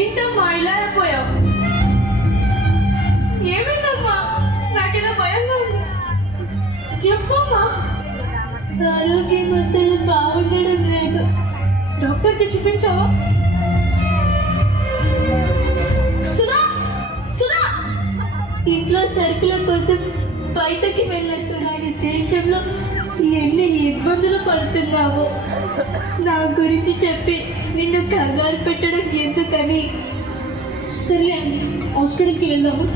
ఏంటమ్మా ఇలా అయిపోయావు? ఏమైందమ్మా? నాకేదో భయంగా ఉంది. చెప్పమ్మా. ఆరోగ్యం అసలు బాగుండడం లేదు. డాక్టర్కి చూపించావా? సుధా, సుధా, ఇంట్లో సరుకుల కోసం బయటకి వెళ్ళొస్తున్నాను. దేశంలో ఎన్ని ఇబ్బందులు పడుతున్నావో నా గురించి చెప్పి నిన్ను కంగారు పెట్టడం ఎందుకని. సరే హాస్పిటల్కి వెళ్దాము.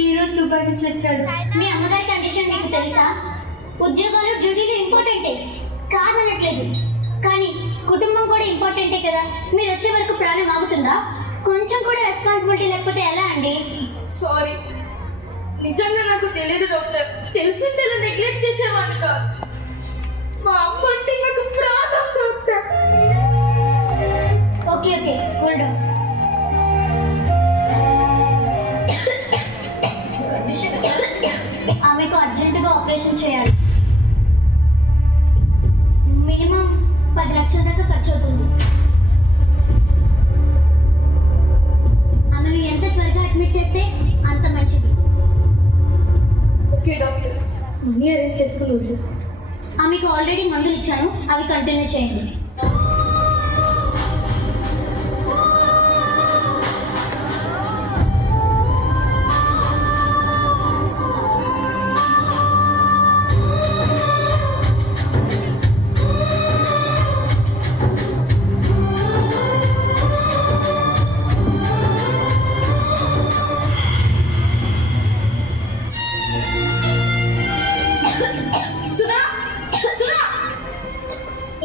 ఈరోజు దుబాయ్ నుంచి వచ్చాడు. మీ అమ్మగారి కండిషన్ నీకు తెలుసా? ఉద్యోగాలు డ్యూటీలు ఇంపార్టెంటే కాదనట్లేదు, కానీ కుటుంబం కూడా ఇంపార్టెంటే కదా. మీరు వచ్చే వరకు ప్రాణం ఆగుతుందా? కొంచెం కూడా రెస్పాన్సిబిలిటీ లేకపోతే ఎలా అండి? సారీ, నిజంగా నాకు తెలియదు డాక్టర్. తెలిసి నెగ్లెక్ట్ చేసేవాడిని కాదు. మా అమ్మ అంటే నాకు ప్రాణం doctor. Okay okay cool down. ఆమెకు అర్జెంటుగా ఆపరేషన్ చేయాలి. మినిమం 10 లక్షల దాకా ఖర్చు అవుతుంది. ఆమెను ఎంత త్వరగా అడ్మిట్ చేస్తే అంత మంచిది. ఓకే డాక్టర్, మనీ అరేంజ్ చేసుకుని వచ్చేస్తాను. ఆమెకు ఆల్రెడీ మందులు ఇచ్చాను, అవి కంటిన్యూ చేయండి.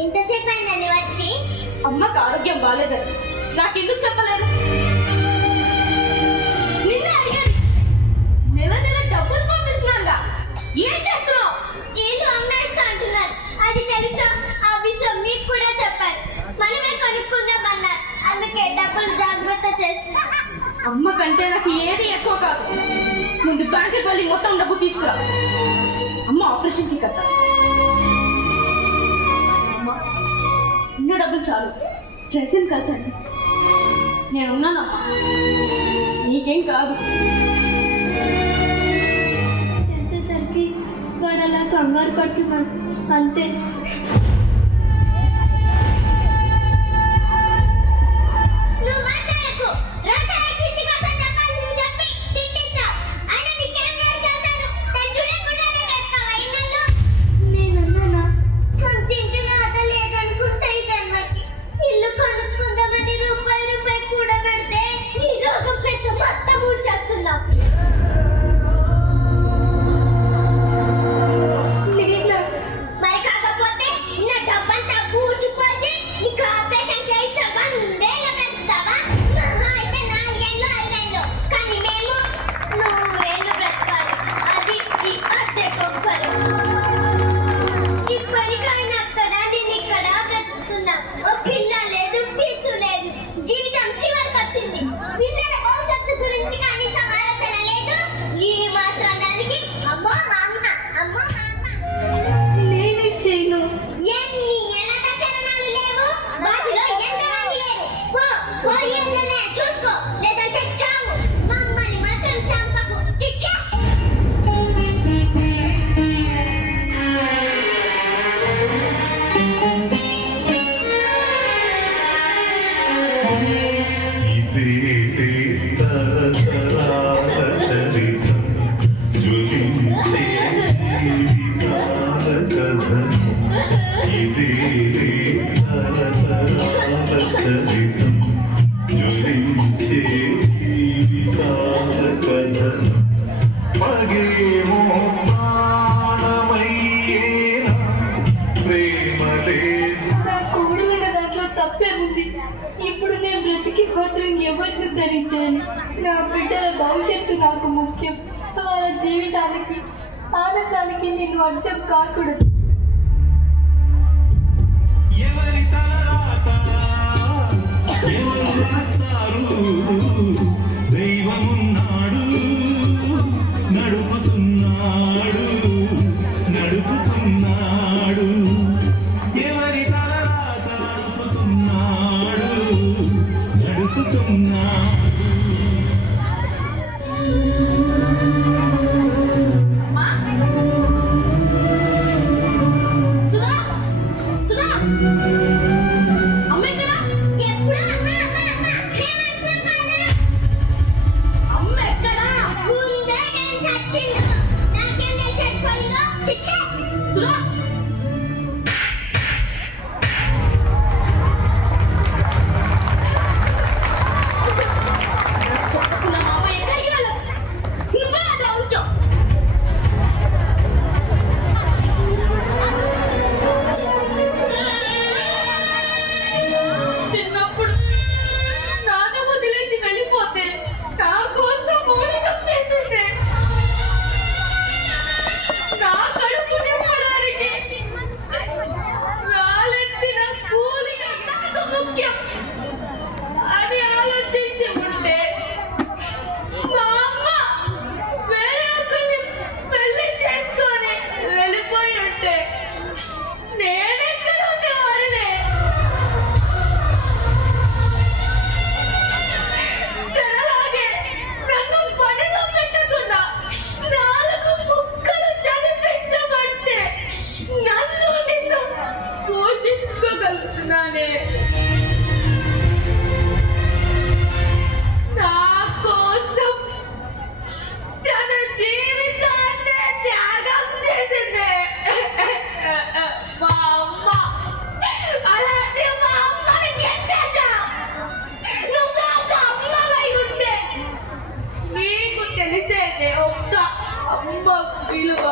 ఇంతసేపు అయిందని వచ్చి. అమ్మకి ఆరోగ్యం బాగాలేదని నాకెందుకు చెప్పలేదు? నిన్నే అడిగాను. నెల నెల డబ్బులు పంపిస్తున్నాగా, ఏం చేస్తున్నావు? ఏదో అమ్మేస్తా అంటున్నారు, అది తెలుసా? ఆ విషయం మీకు కూడా చెప్పారు. మనమే కొనుక్కుందామన్నారు, అందుకే డబ్బులు జాగ్రత్త చేస్తా. అమ్మ కంటే నాకు ఏది ఎక్కువ కాదు. ముందు బ్యాంకుకి వెళ్ళి మొత్తం డబ్బు తీసుకురా. అమ్మ ఆపరేషన్కి కదా. ఉన్న డబ్బులు చాలు, ఫ్రెండ్స్ని కలిసండి. నేనున్నానమ్మా, నీకేం కాదు. తెలిసేసరికి వాడు అలా కంగారు పడుతున్నాడు అంతే. నువ్వు మాట్లాడకు. రాత్రి ఇంటి కోసం చెప్పాలని చెప్పి తిట్టించావు. అయినా నీకేం నేను చేశాను? నేను చూడకుండానే పెడతావా ఇన్నాళ్ళు? నేనన్నానా? సొంత ఇంటి రాత లేదనుకుంటే ఈ జన్మకి ఇల్లు కొనుక్కుందామని రూపాయి కూడా పెడితే ఈ రోగం పెద్ద మొత్తం ఊడ్చేస్తున్నావు. మరి కాకపోతే నా నా కూడున్న దాంట్లో తప్పేముంది? ఇప్పుడు నేను బ్రతికి మాత్రం ఎవరిని ధరించాను? నా బిడ్డల భవిష్యత్తు నాకు ముఖ్యం. వాళ్ళ జీవితానికి ఆనందానికి నేను అడ్డం కాకూడదు. ఎవరి తలరాత ఎవరు రాస్తారు? దైవమున్నాడు, నడుపుతున్నాడు, నడుపుతున్నాడు. ఎవరి తలరాత నడుపుతున్నాడు, నడుపుతున్నాడు. సుధా సుధా అమ్మ ఎక్కడ? ఎప్పుడు అమ్మ అమ్మ అమ్మ ప్రేమసం కాదా? అమ్మ ఎక్కడ? ఉందే నేను చచ్చిండు. నాకేం తెలుసు చచ్చిపోయిందో? చిచ్చే. సుధా నా మామ ఎక్కడికి వెళ్ళదు? నువ్వే అట్లా ఉంచో. చిన్నప్పుడు నాన్న వదిలేసి వెళ్ళిపోతే నా కోసం మౌలికం చేసేదే. నా కడుపు నింపడానికి రాలెత్తిన కూలి నాకు ముఖ్యం అని ఆలోచించి ఉంటే మా అమ్మ వేరే ఒకరిని పెళ్లి చేసుకొని వెళ్ళిపోయి ఉంటే నేనెక్కడ ఉండేవాడినే. తనలాగే నన్ను పనిలో పెట్టకుండా 4 ముక్కలు చదివించమంటే నన్ను నిన్ను పోషించుకోగలుగుతున్నానే. నా కోసం తన జీవితాన్ని త్యాగం చేసిందే మా అమ్మ. అలాంటి మా అమ్మని గెట్టేశా. నువ్వు ఒక అమ్మవై ఉంటే నీకు తెలిసేదే ఒక్క అమ్మ విలువ.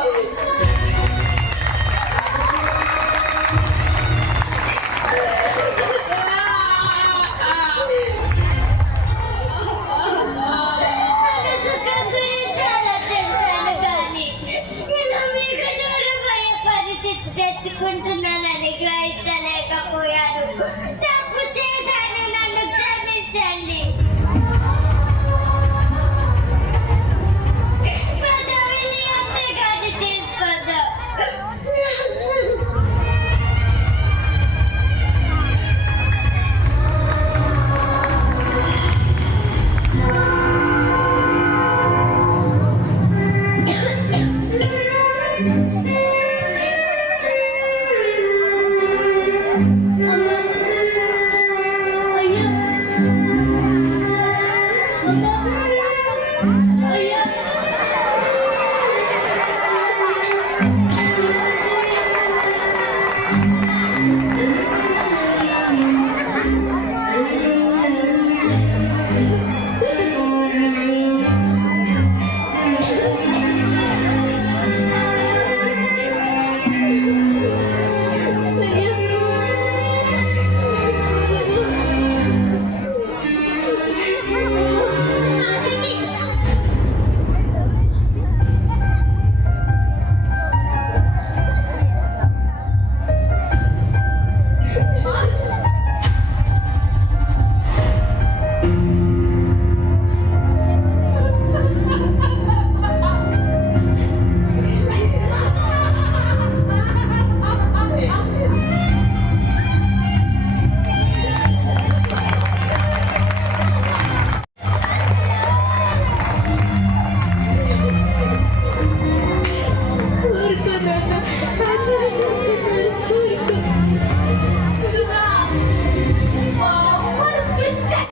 సుఖం గురించి ఆలోచించాను కానీ నేను మీకు దూరం అయ్యే పరిస్థితి తెచ్చుకుంటున్నానని గ్రహించలేకపోయాను.